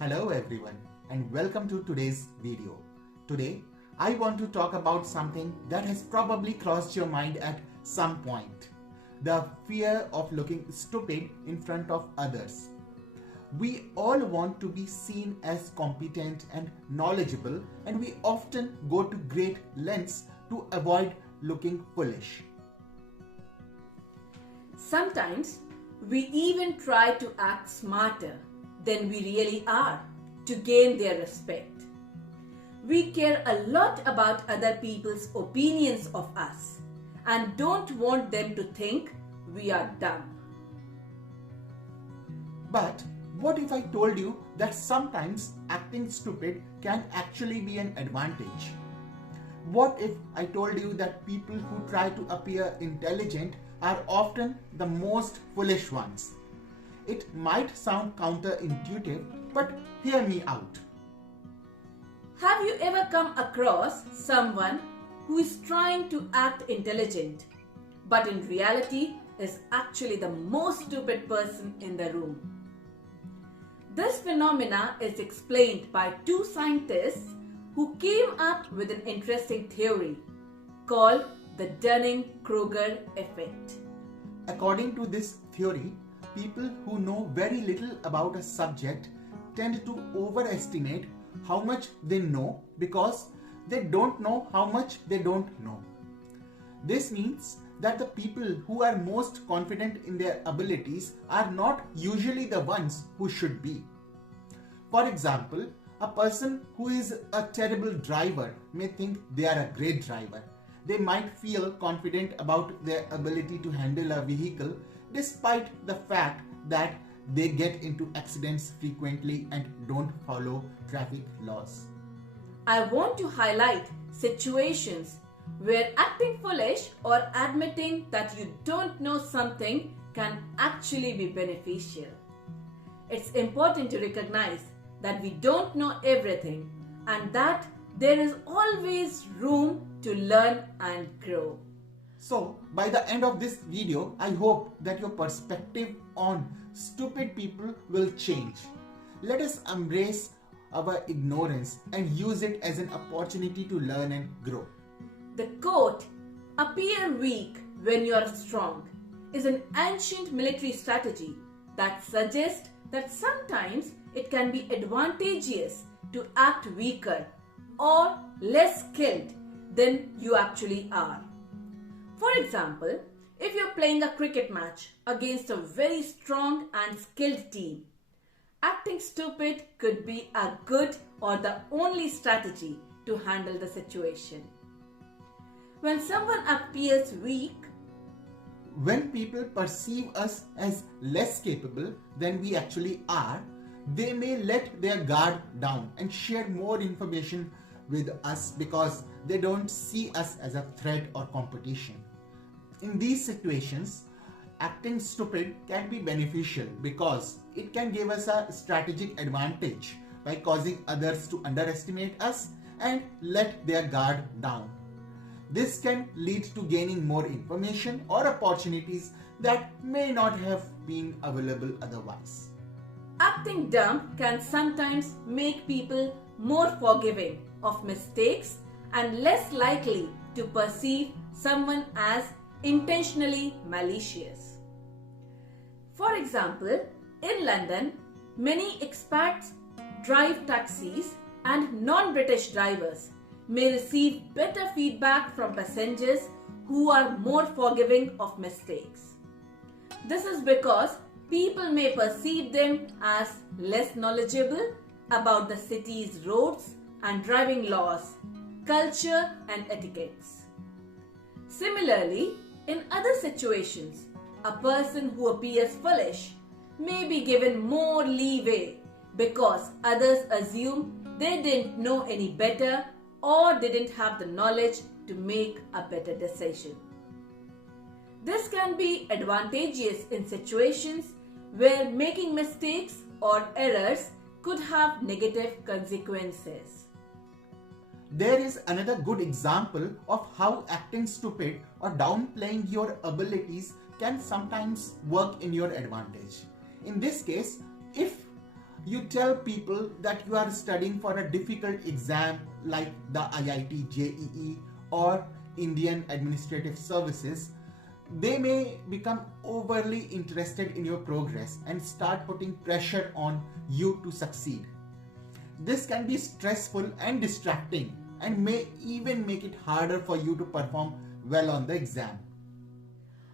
Hello everyone and welcome to today's video. Today I want to talk about something that has probably crossed your mind at some point. The fear of looking stupid in front of others. We all want to be seen as competent and knowledgeable, and we often go to great lengths to avoid looking foolish. Sometimes we even try to act smarter than we really are to gain their respect. We care a lot about other people's opinions of us and don't want them to think we are dumb. But what if I told you that sometimes acting stupid can actually be an advantage? What if I told you that people who try to appear intelligent are often the most foolish ones? It might sound counterintuitive, but hear me out. Have you ever come across someone who is trying to act intelligent, but in reality is actually the most stupid person in the room? This phenomena is explained by two scientists who came up with an interesting theory called the Dunning-Kruger effect. According to this theory, people who know very little about a subject tend to overestimate how much they know because they don't know how much they don't know. This means that the people who are most confident in their abilities are not usually the ones who should be. For example, a person who is a terrible driver may think they are a great driver. They might feel confident about their ability to handle a vehicle despite the fact that they get into accidents frequently and don't follow traffic laws. I want to highlight situations where acting foolish or admitting that you don't know something can actually be beneficial. It's important to recognize that we don't know everything and that there is always room to learn and grow. So, by the end of this video, I hope that your perspective on stupid people will change. Let us embrace our ignorance and use it as an opportunity to learn and grow. The quote, "Appear weak when you are strong," is an ancient military strategy that suggests that sometimes it can be advantageous to act weaker or less skilled than you actually are. For example, if you're playing a cricket match against a very strong and skilled team, acting stupid could be a good or the only strategy to handle the situation. When someone appears weak, when people perceive us as less capable than we actually are, they may let their guard down and share more information with us because they don't see us as a threat or competition. In these situations, acting stupid can be beneficial because it can give us a strategic advantage by causing others to underestimate us and let their guard down. This can lead to gaining more information or opportunities that may not have been available otherwise. acting dumb can sometimes make people more forgiving of mistakes and less likely to perceive someone as intentionally malicious. For example, in London, many expats drive taxis and non-British drivers may receive better feedback from passengers who are more forgiving of mistakes. This is because people may perceive them as less knowledgeable about the city's roads and driving laws, culture and etiquettes. Similarly, in other situations, a person who appears foolish may be given more leeway because others assume they didn't know any better or didn't have the knowledge to make a better decision. This can be advantageous in situations where making mistakes or errors could have negative consequences. There is another good example of how acting stupid or downplaying your abilities can sometimes work in your advantage. In this case, if You tell people that you are studying for a difficult exam like the IIT JEE or Indian Administrative Services. They may become overly interested in your progress and start putting pressure on you to succeed. This can be stressful and distracting and may even make it harder for you to perform well on the exam.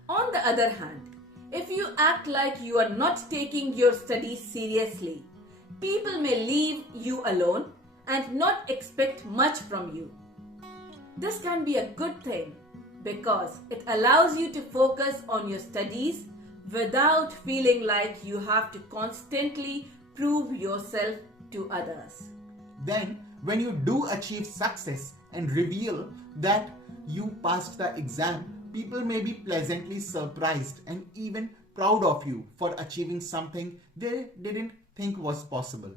On the other hand, if you act like you are not taking your studies seriously, people may leave you alone and not expect much from you. This can be a good thing because it allows you to focus on your studies without feeling like you have to constantly prove yourself to others. Then, when you do achieve success and reveal that you passed the exam, people may be pleasantly surprised and even proud of you for achieving something they didn't think was possible.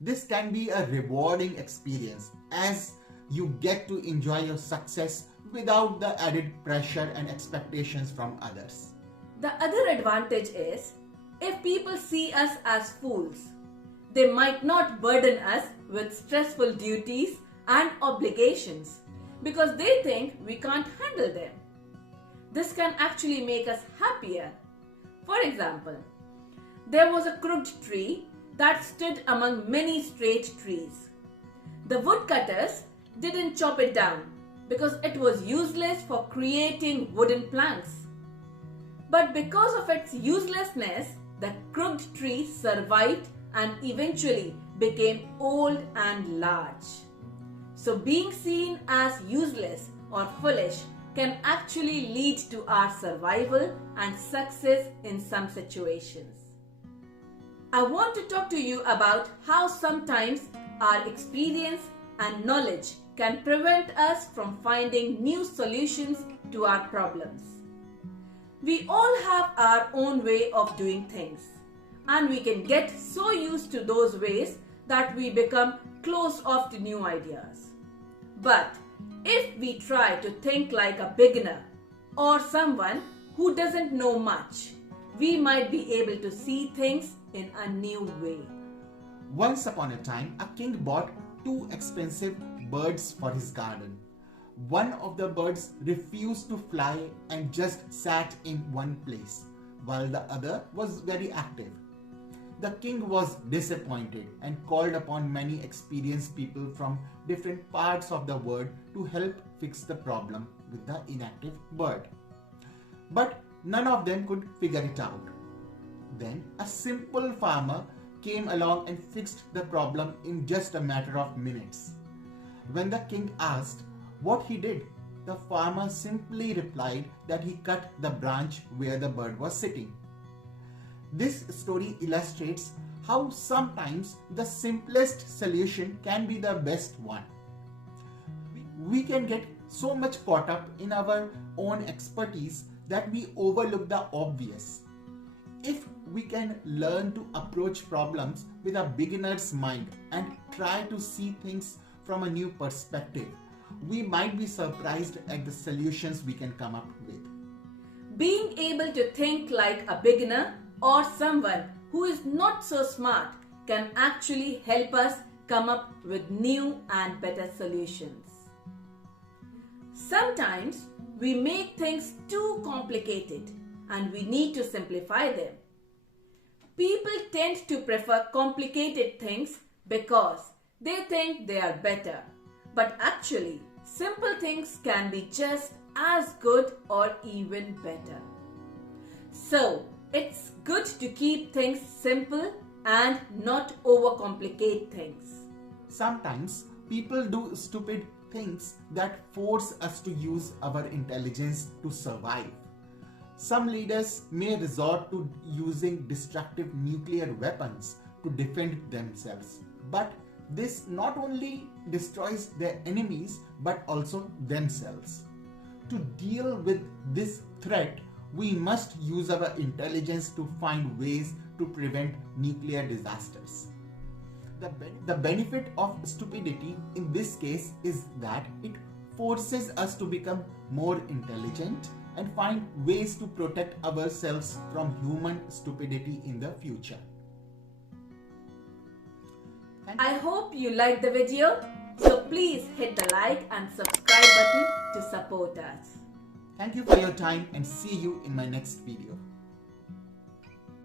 This can be a rewarding experience as you get to enjoy your success without the added pressure and expectations from others. The other advantage is if people see us as fools, they might not burden us with stressful duties and obligations because they think we can't handle them. This can actually make us happier. For example, there was a crooked tree that stood among many straight trees. The woodcutters didn't chop it down because it was useless for creating wooden planks. But because of its uselessness, the crooked tree survived and eventually became old and large. So being seen as useless or foolish can actually lead to our survival and success in some situations. I want to talk to you about how sometimes our experience and knowledge can prevent us from finding new solutions to our problems. We all have our own way of doing things, and we can get so used to those ways that we become closed off to new ideas. But if we try to think like a beginner or someone who doesn't know much, we might be able to see things in a new way. Once upon a time, a king bought 2 expensive birds for his garden. One of the birds refused to fly and just sat in one place, while the other was very active. The king was disappointed and called upon many experienced people from different parts of the world to help fix the problem with the inactive bird. But none of them could figure it out. Then a simple farmer came along and fixed the problem in just a matter of minutes. When the king asked what he did, the farmer simply replied that he cut the branch where the bird was sitting. This story illustrates how sometimes the simplest solution can be the best one. We can get so much caught up in our own expertise that we overlook the obvious. If we can learn to approach problems with a beginner's mind and try to see things from a new perspective, we might be surprised at the solutions we can come up with. Being able to think like a beginner or someone who is not so smart can actually help us come up with new and better solutions. Sometimes we make things too complicated and we need to simplify them. People tend to prefer complicated things because they think they are better. But actually, simple things can be just as good or even better. So, it's good to keep things simple and not overcomplicate things. Sometimes people do stupid things that force us to use our intelligence to survive. Some leaders may resort to using destructive nuclear weapons to defend themselves. But this not only destroys their enemies but also themselves. To deal with this threat, we must use our intelligence to find ways to prevent nuclear disasters. The benefit of stupidity in this case is that it forces us to become more intelligent and find ways to protect ourselves from human stupidity in the future. I hope you liked the video. So please hit the like and subscribe button to support us. Thank you for your time and see you in my next video.